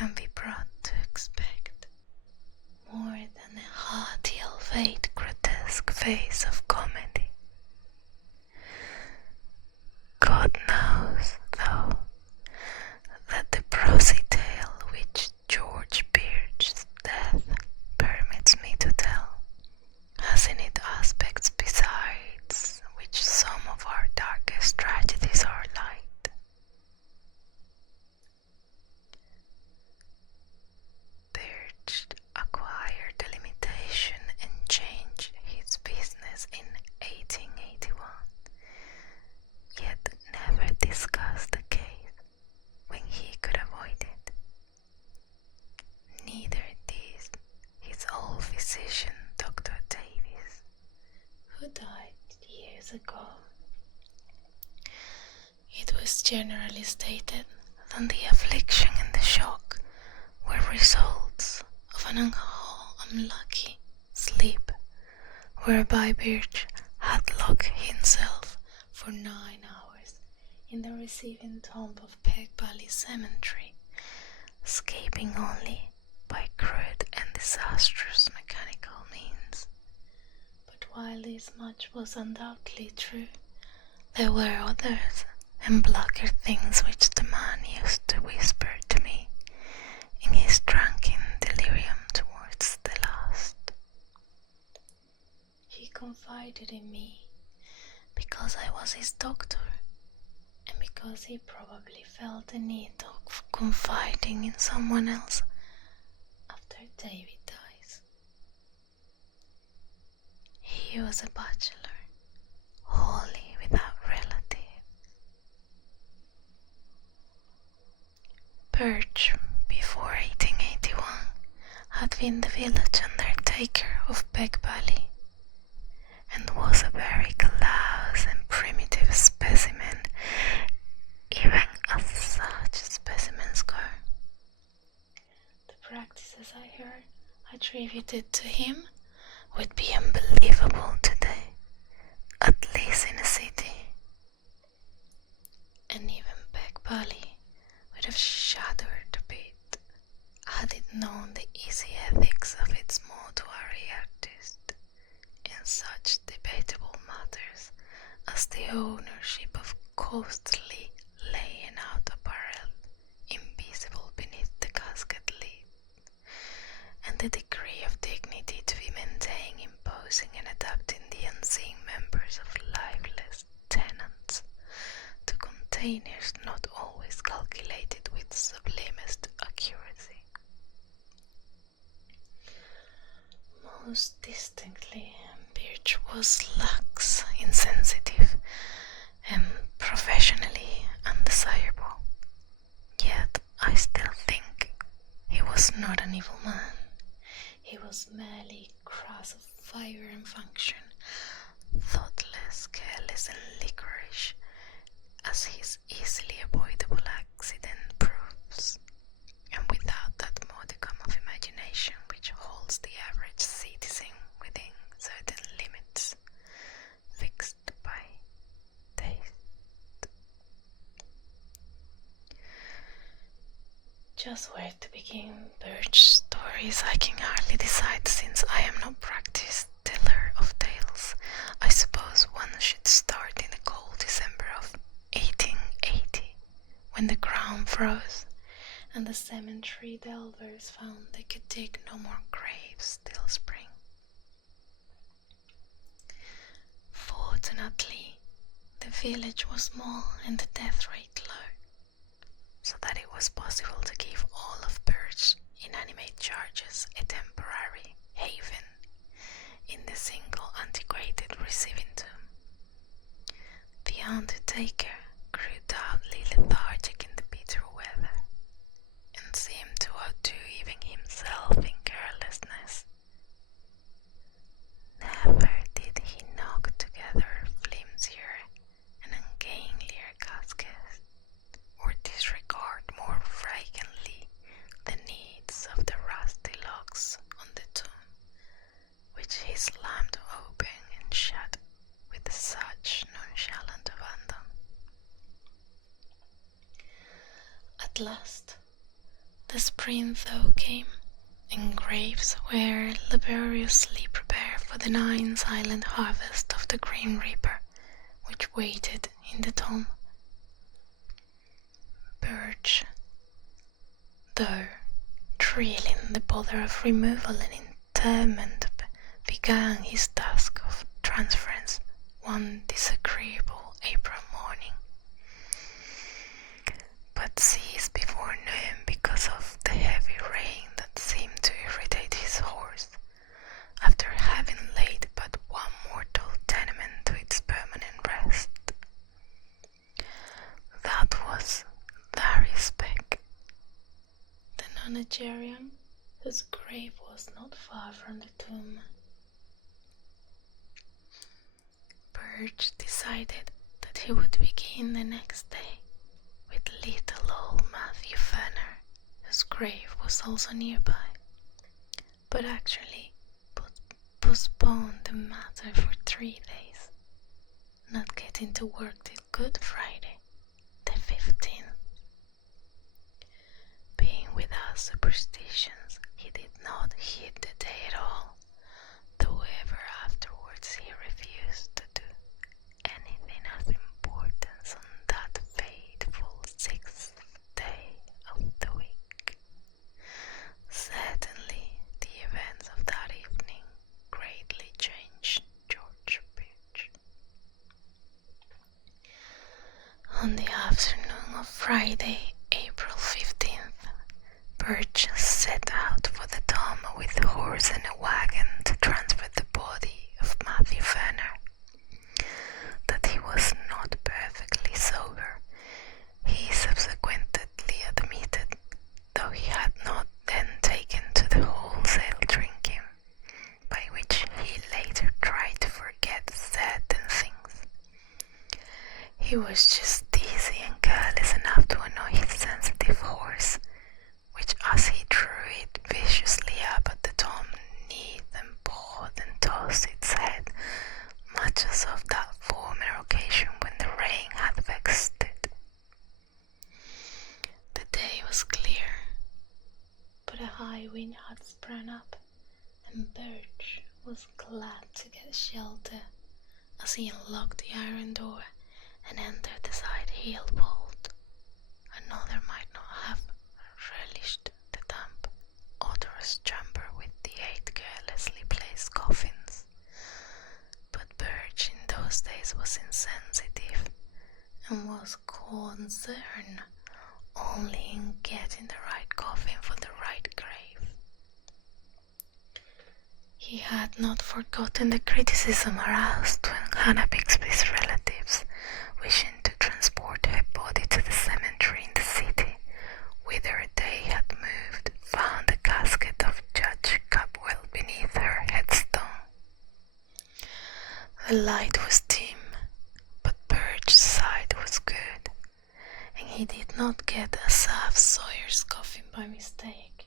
can be brought to expect more than a haughty, elevate, grotesque face of comedy. God knows, though, that the prosy tale which George Birch's death permits me to tell has in it aspects besides which some of our darkest tragedies are light. Birch acquired the limitation and changed his business in 1881, yet never discussed the case when he could avoid it. Neither did his old physician, Dr. Davis, who died years ago. It was generally stated that the affliction and the shock were results of an unlucky sleep, whereby Birch had locked himself for 9 hours in the receiving tomb of Peg Valley Cemetery, escaping only by crude and disastrous mechanical means. But while this much was undoubtedly true, there were others and blacker things which the man used to whisper to me in his drunken delirium towards the last. He confided in me because I was his doctor, and because he probably felt the need of confiding in someone else after David dies. He was a bachelor, wholly without relatives. Birch, before 1881, had been the village undertaker of Peg Valley, and was a very callous and primitive specimen, even as such specimens go. The practices I heard attributed to him would be unbelievable today, at least in a city. And even Peg Valley would have shuddered a bit had it known the easy ethics of its mortuary artist in such debatable matters as the ownership of costly laying out apparel invisible beneath the casket lid, and the degree of dignity to be maintained in posing and adapting the unseen members of lifeless tenants to containers not always calculated with sublimest accuracy. Most distinctly, Birch was lax, insensitive, and professionally undesirable. Yet I still think he was not an evil man. He was merely crass of fire and function, thoughtless, careless, and liquorish, as his easily avoidable accident proves, and without that modicum of imagination which holds the average citizen within certain limits fixed by taste. Just where to begin Birch's stories I can hardly decide, since I am no practiced teller of tales. I suppose one should start in the cold December of 1880, when the ground froze, and the cemetery delvers found they could dig no more graves till spring. Fortunately, the village was small and the death rate low, so that it was possible to give all of Birch's inanimate charges a temporary haven in the single antiquated receiving tomb. The undertaker grew doubly lethargic in the bitter weather, and seemed to outdo even himself in carelessness. Never did he knock together flimsier and ungainlier caskets, or disregard more fragrantly the needs of the rusty locks on the tomb, which he slammed open and shut with such nonchalant abandon. At last, The spring thaw came, and graves were laboriously prepared for the 9 silent harvest of the Green Reaper, which waited in the tomb. Birch, though dreading the bother of removal and interment, began his task of transference one disagreeable April morning, but ceased before noon because of the heavy rain that seemed to irritate his horse, after having laid but one mortal tenement to its permanent rest. That was Darius Beck, the nonagerian, whose grave was not far from the tomb. Birch decided that he would begin the next day with little old Matthew Fenner, whose grave was also nearby, but actually postponed the matter for 3 days, not getting to work till Good Friday, the 15th. Being without superstitions, he did not heed the day at all, though ever afterwards he refused to do anything of importance on that fateful 6th day of the week. Certainly, the events of that evening greatly changed George Birch. On the afternoon of Friday, April 15th, Birch set out for the tomb with a horse and a wagon to transfer the body of Matthew Fenner. That he was not perfectly sober, he subsequently admitted, though he had not then taken to the wholesale drinking, by which he later tried to forget certain things. He was just dizzy and careless enough to annoy his sensitive horse, which, as he drew it viciously up at the tomb, neighed and pawed and tossed its head, much as of that former occasion when the rain had vexed it. The day was clear, but a high wind had sprung up, and Birch was glad to get shelter as he unlocked the iron door and entered the side-heeled vault. Another might not have relished the damp, odorous chamber with the 8 carelessly placed coffins, but Birch in those days was insensitive and was concerned only in getting the right coffin for the right grave. He had not forgotten the criticism aroused when Hannah Bixby's relatives, wishing to transport her body to the cemetery in the city, whither they had moved, found the casket of Judge Capwell beneath her headstone. The light was dim, but Birch's sight was good, and he did not get Asaph Sawyer's coffin by mistake,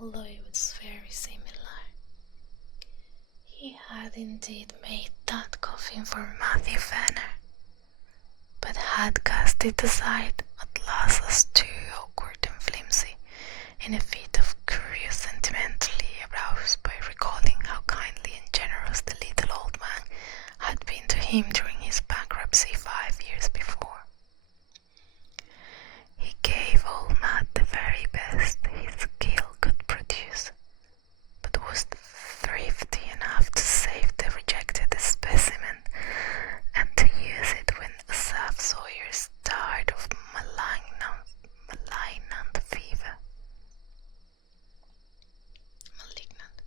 although it was very similar. He had indeed made that coffin for Matthew Fenner, but had cast it aside at last as too awkward and flimsy, in a fit of curious sentimentality aroused by recalling how kindly and generous the little old man had been to him during his bankruptcy 5 years before. He gave old Matt the very best his skill could produce, but was thrifty enough to save the rejected specimen and to use it when Asaph Sawyer died of malignant fever. Malignant.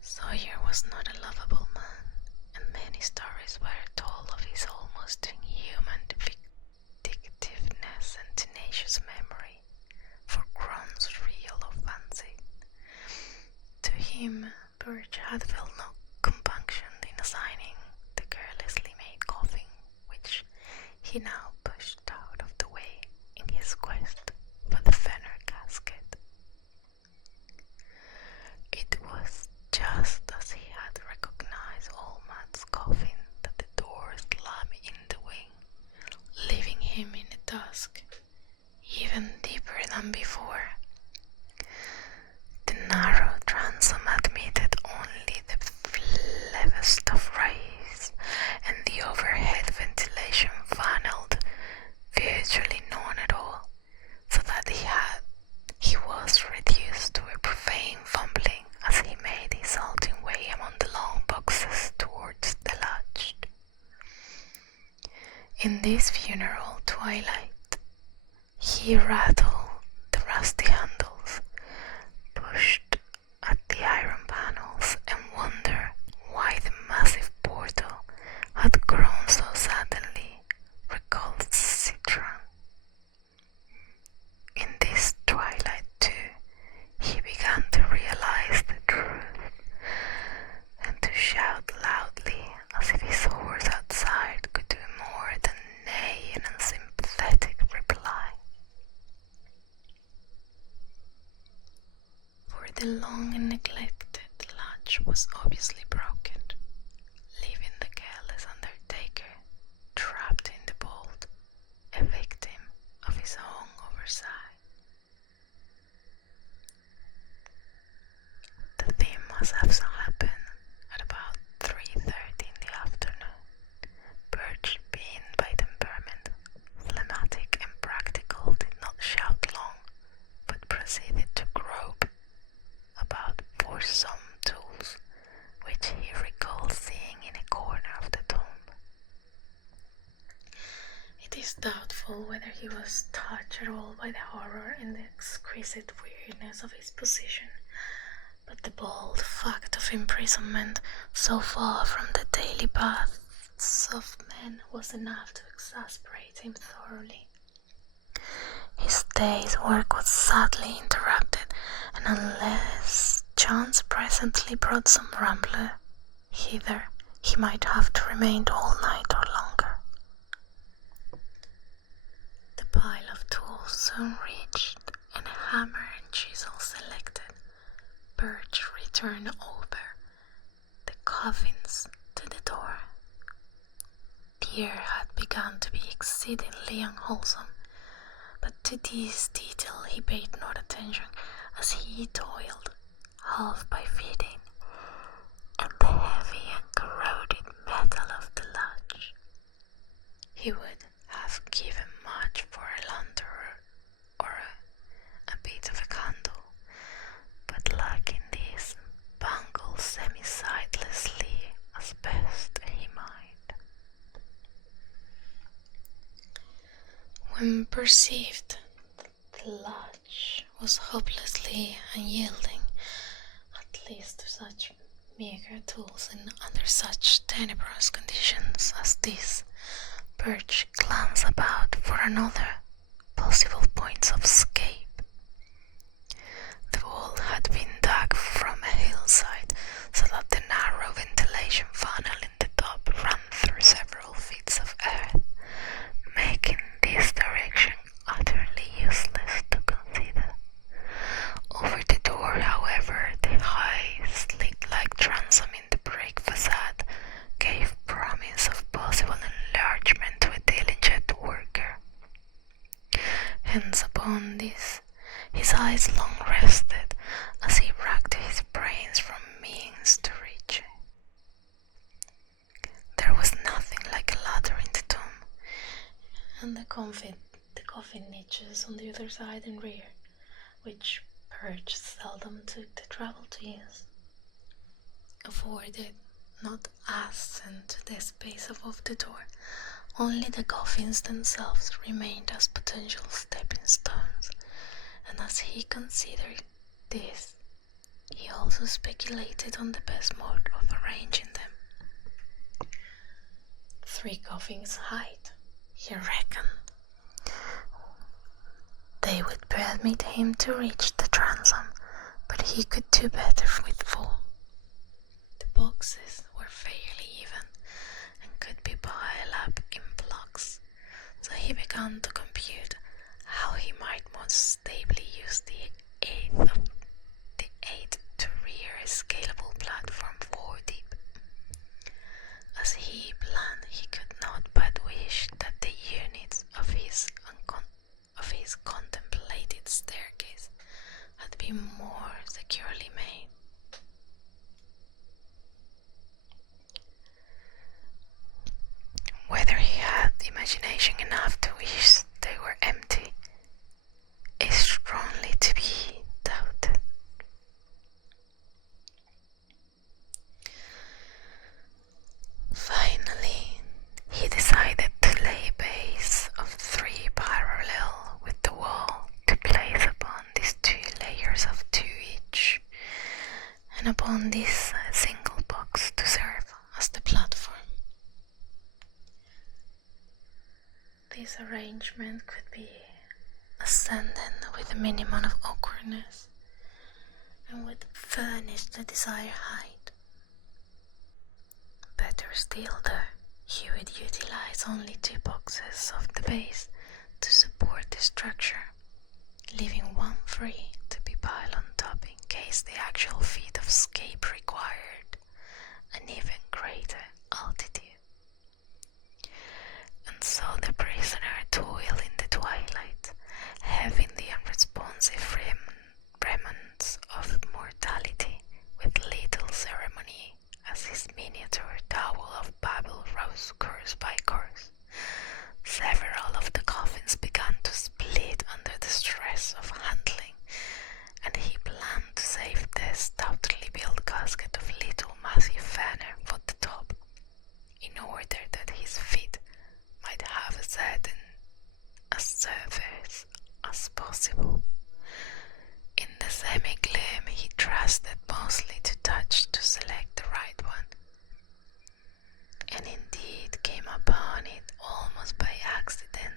Sawyer was not a lovable man, and many stories were told of his almost inhuman vindictiveness and tenacious memory for grounds real or fancied. To him, Birch had felt no compunction in assigning the carelessly made coffin, which he now pushed out of the way in his quest for the Fenner casket. It was just as he had recognized old Matt's coffin that the door slammed in the wing, leaving him in the dusk this funeral twilight, he rattled the rusty handles, pushed at the iron panels, and wondered why the massive portal had grown so suddenly recalcitrant. In this twilight, too, he began to realize the truth and to shout loudly as if his horse outside could do more than neigh in unsympathetic reply. For the long and neglected latch was obviously broken, leaving the careless undertaker trapped in the bolt, a victim of his own oversight. The thing must have happened at about 3:30 in the afternoon. Birch, being by temperament phlegmatic and practical, did not shout long, but proceeded to grope about for some tools which he recalled seeing in a corner of the tomb. It is doubtful whether he was touched at all by the horror and the exquisite weirdness of his position, but the bald fact of imprisonment so far from the daily paths of men was enough to exasperate him thoroughly. His day's work was sadly interrupted, and unless chance presently brought some rambler hither, he might have to remain all night or longer. The pile of tools soon reached, and a hammer and chisel selected, Birch returned over the coffins to the door. The air had begun to be exceedingly unwholesome, but to this detail he paid no attention as he toiled, half by feeding, and the heavy and corroded metal of the latch. He would have given much for a lantern or a bit of a candle, but lacking this, bungled semi-sightlessly as best he might. When perceived that the latch was hopelessly unyielding, at least to such meagre tools and under such tenebrous conditions as this, Birch glanced about for another possible points of escape. The wall had been dug from a hillside, so that the narrow ventilation funnel in the top ran through several feet of earth, making this direction utterly useless to consider. Over the door, however, the high, slit-like transom in the brick facade gave promise of possible enlargement to a diligent worker. Hence upon this his eyes long rested, as he racked his brains from means to reach it. There was nothing like a ladder in the tomb, and the coffin niches on the other side and rear, which Birch seldom took the trouble to use, afforded not ascent to the space above the door. Only the coffins themselves remained as potential stepping stones, and as he considered this, he also speculated on the best mode of arranging them. 3 coffins height, he reckoned. They would permit him to reach the transom, but he could do better with 4. The boxes were fairly even and could be piled up in blocks, so he began to compute how he might most stably use the eight to rear a scalable platform 4 deep. As he planned, he could not but wish that the units of his contemplated staircase had been more securely made. Whether he had imagination enough to wish they were empty is strongly to be doubted. Finally, he decided to lay This arrangement could be ascendant with a minimum of awkwardness and would furnish the desired height. Better still though, he would utilize only 2 boxes of the base to support the structure, leaving one free to be piled on top in case the actual feat of escape required an even greater altitude. And so the prisoner toiled in the twilight, having the unresponsive remnants of mortality with little ceremony as his miniature Tower of Babel rose course by course. Several of the coffins began to split under the stress of handling, and he planned to save the stoutly built casket of little Matthew Fanner for the top, in order that his feet might have as surface as possible. In the semi-gloom he trusted mostly to touch to select the right one, and indeed came upon it almost by accident,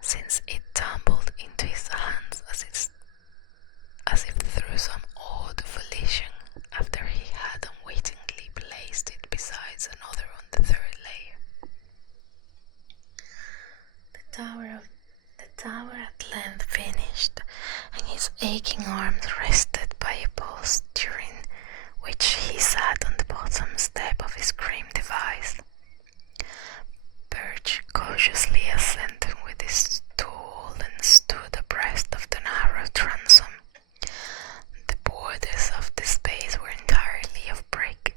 since it tumbled into his hands as if through some odd volition after he had unwittingly placed it beside another on the 3rd layer. The tower at length finished, and his aching arms rested by a post, during which he sat on the bottom step of his grim device. Birch cautiously ascended with his tool and stood abreast of the narrow transom. The borders of the space were entirely of brick,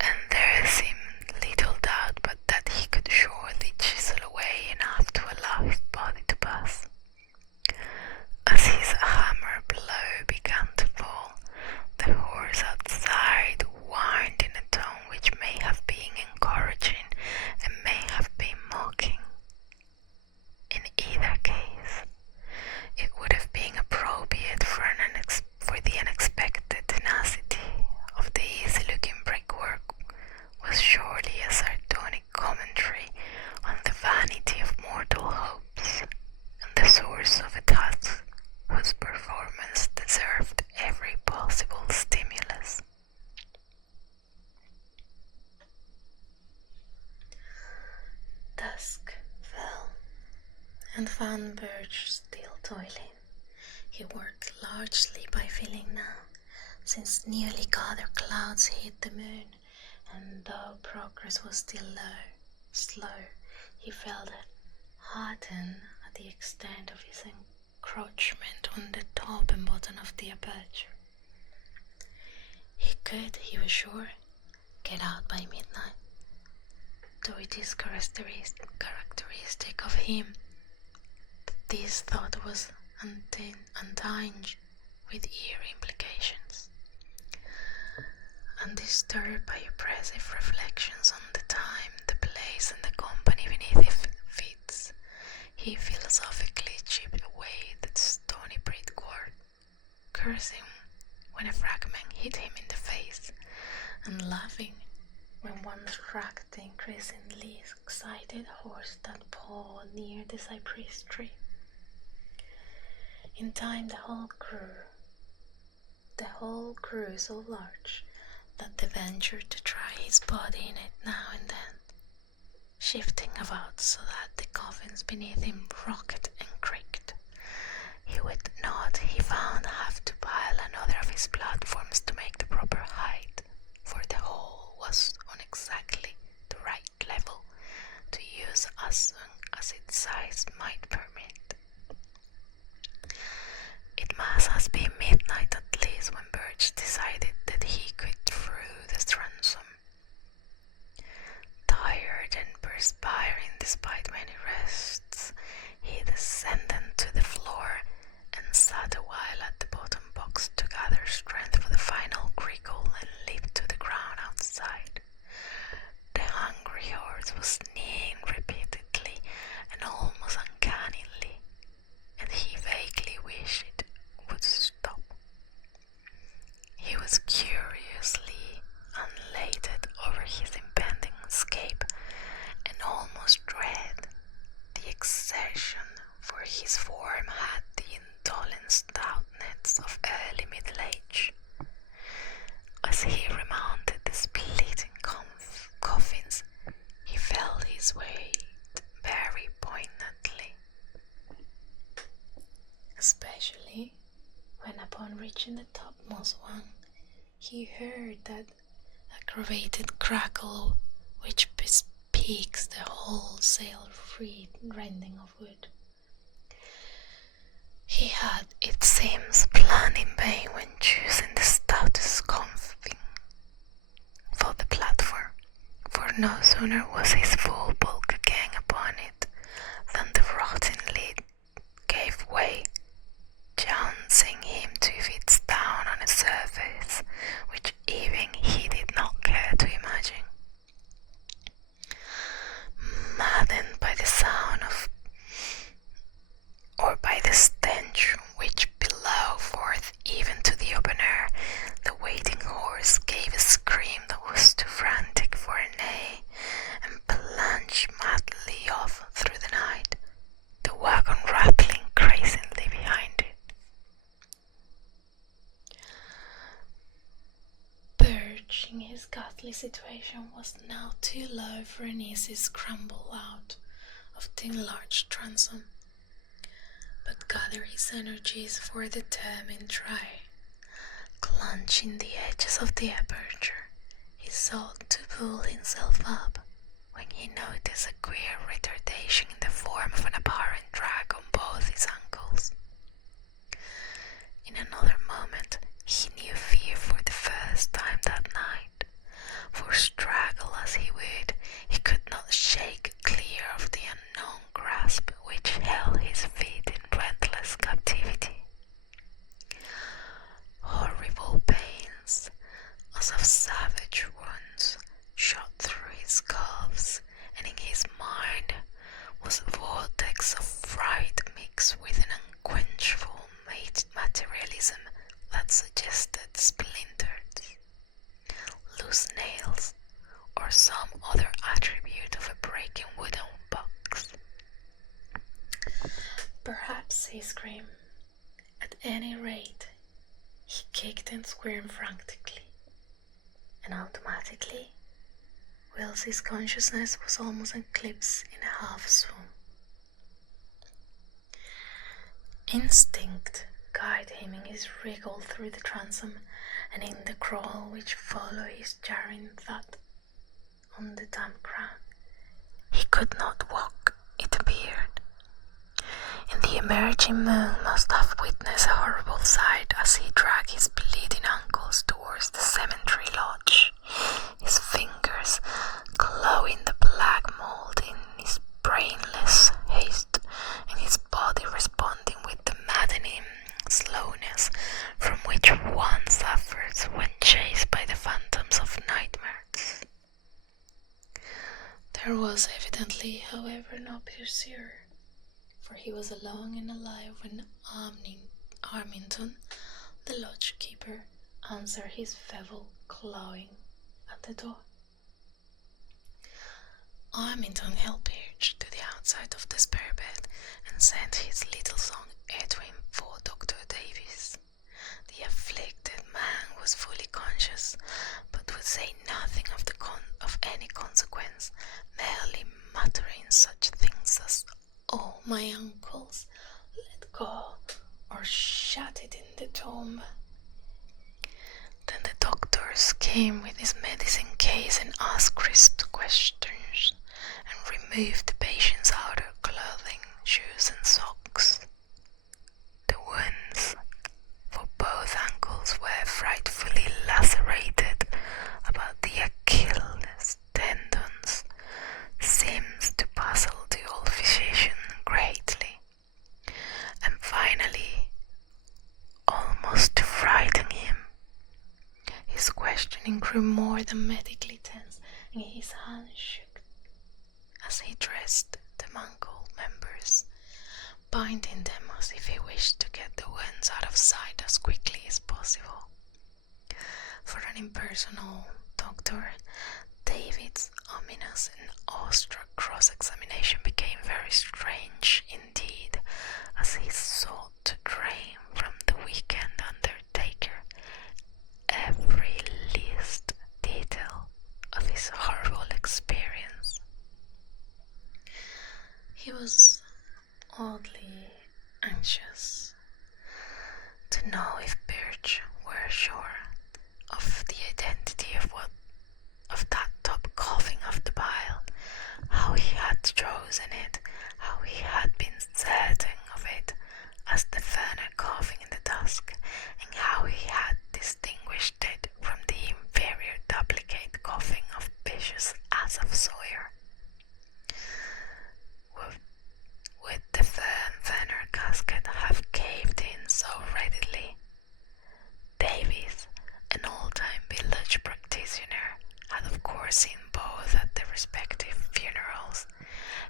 and there seemed little doubt but that he could surely chisel away enough to allow his body to pass. As his hammer blow began to fall, the horse outside whined in a tone which may have been encouraging and may have been mocking. In either case, it would have been appropriate for the unexpected tenacity of the easy-looking brickwork was surely a sardonic commentary on the vanity of mortal hopes, and the source of a task whose performance deserved every possible stimulus. Dusk fell, and found Birch still toiling. He worked largely by feeling now, since newly gathered clouds hid the moon, and though progress was still slow, he felt heartened at the extent of his encroachment on the top and bottom of the aperture. He could, he was sure, get out by midnight, though it is characteristic of him that this thought was untinged with eerie implications. Undisturbed by oppressive reflections on the time, the place, and the company beneath his feet, he philosophically chipped away the stony brickwork, cursing when a fragment hit him in the face, and laughing when one struck the increasingly excited horse that pawed near the cypress tree. In time the whole grew so large that they ventured to try his body in it now and then, shifting about so that the coffins beneath him rocked and creaked. He would not, he found, have to pile another of his platforms to make the proper height, for the whole was on exactly the right level to use as soon as its size might permit. It must have been midnight at least when Birch decided that he could through the transom. Tired and perspiring despite many rests, he descended to the floor and sat a while at the bottom box to gather strength for the final crickle and leap to the ground outside. The hungry horse was neighing repeatedly and almost uncannily, and he vaguely wished it would stop. He was curiously elated reaching the topmost one, he heard that aggravated crackle which bespeaks the wholesale rending of wood. He had, it seems, planned in vain when choosing the stoutest confing for the platform, for no sooner was his full bulk again upon it than the rotten lid gave way, jouncing him 2 feet down on a surface which even he did not care to imagine. Maddened by the sound of, or by the stench which below forth even to the open air, the waiting horse gave a scream that was too frantic for a neigh, and plunged madly off through the night, the wagon rattling crazily behind it. Birch, in his ghastly situation, was now too low for an easy scramble out of the enlarged transom, but gathered his energies for a determined try. Clutching the edges of the aperture, he sought to pull himself up, when he noticed a queer retardation in the form of an apparent drag on both his ankles. In another moment he knew fear for the first time that night, for struggle as he would, he could not shake clear of the unknown grasp which held his feet in breathless captivity. Horrible pains, as of savage wounds, shot through his calves, and in his mind was a vortex of fright mixed with an unquenchable materialism that suggested splinters, loose nails, or some other attribute of a breaking wooden box. Perhaps he screamed. At any rate, he kicked and squirmed frantically, and automatically, whilst his consciousness was almost eclipsed in a half-swoon. Instinct guided him in his wriggle through the transom, and in the crawl which followed his jarring thud on the damp ground. He could not walk, it appeared. And the emerging moon must have witnessed a horrible sight as he dragged his bleeding ankles towards the cemetery lodge, his fingers clawing the black mold in his brainless haste, and his body responding with the maddening slowness from which one suffers when chased by the phantoms of nightmares. There was evidently, however, no pursuer, for he was alone and alive when Armington, the lodge keeper, answered his feeble clawing at the door. Armington held Birch to the outside of the spare bed and sent his little son Edwin for Dr. Davis. The afflicted man was fully conscious, but would say nothing of any consequence, merely muttering such things as, "Oh, my ankles, let go, or shut it in the tomb." Then the doctors came with his medicine case and asked crisp questions, and removed the patient's outer clothing, shoes and socks. The wounds for both ankles were frightfully lacerated about the Achilles tendons, seems to puzzle the old physician greatly, and finally, almost to frighten him, his questioning grew more than medically tense, and his hand shook as he dressed the mangled members, binding them as if he wished to get the wounds out of sight as quickly as possible. For an impersonal doctor, David's ominous and awestruck cross-examination became very strange indeed, as he sought to drain from the weekend undertaker every least detail of his horrible experience. He was oddly anxious to know if Birch Birch were sure of the identity of that top coughing of the pile, how he had chosen it, how he had been certain of it as the Ferner coughing in the dusk, and how he had distinguished it from the inferior duplicate coughing of vicious ass of Sawyer. Would the Ferner casket have caved in so readily? Davies, an old-time village practitioner, had of course seen both at their respective funerals,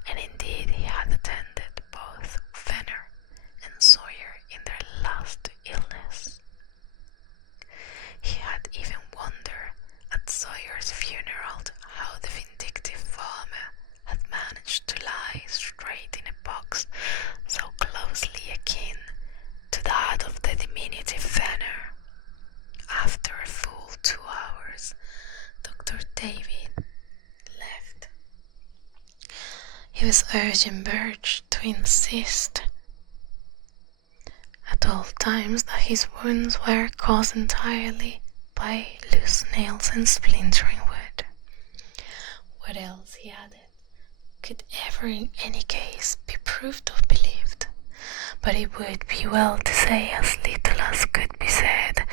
and indeed he had attended both Fenner and Sawyer in their last illness. He had even wondered at Sawyer's funeral how the vindictive farmer had managed to lie straight in a box so closely akin to that of the diminutive Fenner. After a full 2 hours, Dr. David left. He was urging Birch to insist at all times that his wounds were caused entirely by loose nails and splintering wood. What else, he added, could ever in any case be proved or believed? But it would be well to say as little as could be said,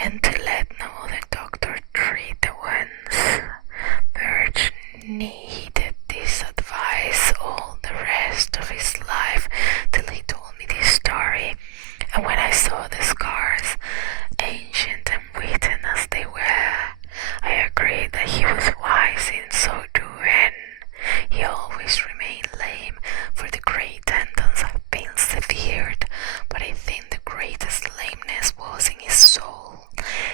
and to let no other doctor treat the wounds. Birch needed this advice all the rest of his life till he told me this story, and when I saw the scars, ancient and written as they were, I agreed that he was wise in so doing. He always remained lame, for the great tendons have been severed, but I think the greatest lameness was in his soul.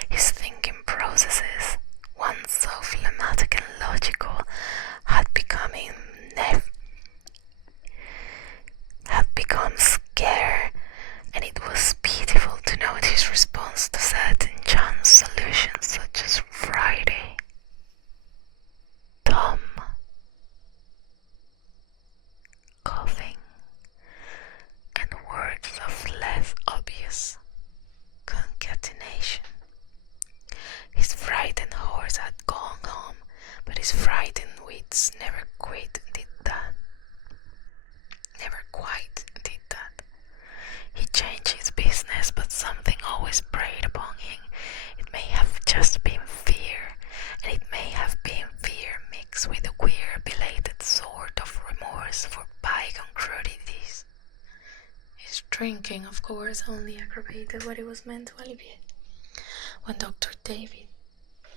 His thinking processes, once so phlegmatic and logical, had become scarce, and it was pitiful to note his response to certain chance solutions such as Friday, Tom, coughing, and words of less obvious concatenation. His frightened horse had gone home, but his frightened wits never quite did that. He changed his business, but something always preyed upon him. It may have just been fear, and it may have been fear mixed with a queer, belated sort of remorse for bygone crudities. His drinking, of course, only aggravated what it was meant to alleviate. When Dr. David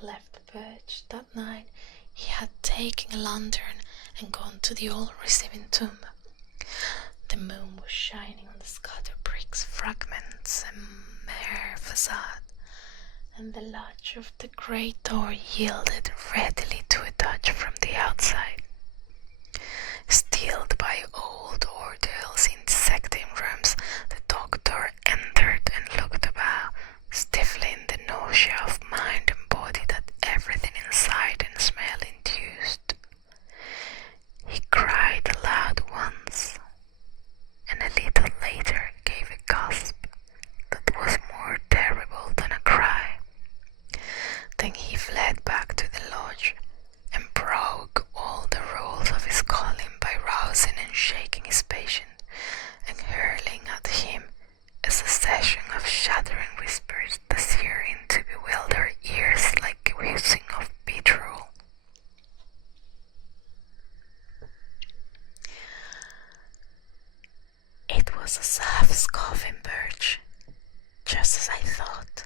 left the Birch that night, he had taken a lantern and gone to the old receiving tomb. The moon was shining on the scattered bricks, fragments, and mere facade, and the latch of the great door yielded readily to a touch from the outside. Stilled by old ordeals in dissecting rooms, the doctor entered and looked about, stifling the nausea of mind and body that everything inside and smell induced. He cried aloud once, and a little later gave a gasp that was more terrible than a cry. Then he fled back to the lodge and broke all the rules of his calling by rousing and shaking his patient and hurling at him a succession of shattering whispers that seared into bewildered ears like a wheezing of vitriol. It was a half-scoffing Birch, just as I thought.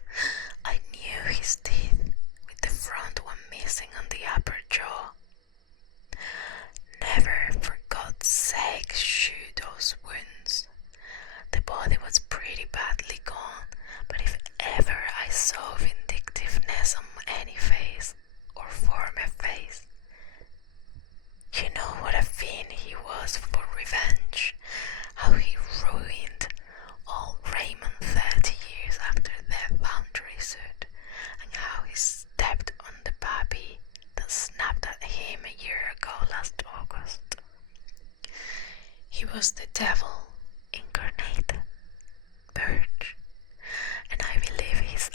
I knew his teeth, with the front one missing on the upper jaw. Never, for God's sake, shoot those wounds. The body was pretty badly gone, but if ever I saw vindictiveness on any face, or form a face, you know what a fiend he was for revenge, how he ruined all Raymond 30 years after their boundary suit, and how he stepped on the puppy that snapped at him a year ago last August. He was the devil incarnate, Birch, and I believe his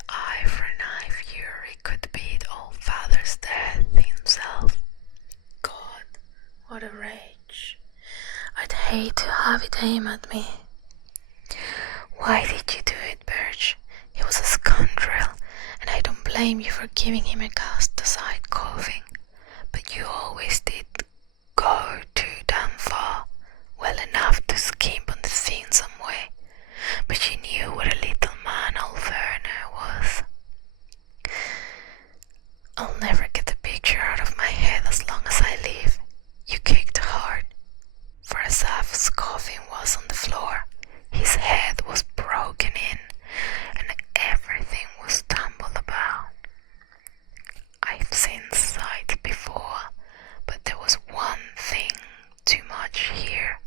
way too heavy to aim at me. Why did you do it, Birch? He was a scoundrel, and I don't blame you for giving him a cast-aside coughing. But you always did go too damn far, well enough to skimp on the thing some way. But you knew what a little man old Werner was. I'll never get the picture out of my head as long as I live. You kicked hard, for as Saf's coffin was on the floor, his head was broken in, and everything was tumbled about. I've seen sights before, but there was one thing too much here.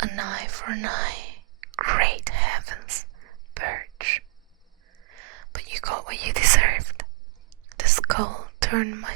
An eye for an eye. Great heavens, Birch. But you got what you deserved. The skull turned my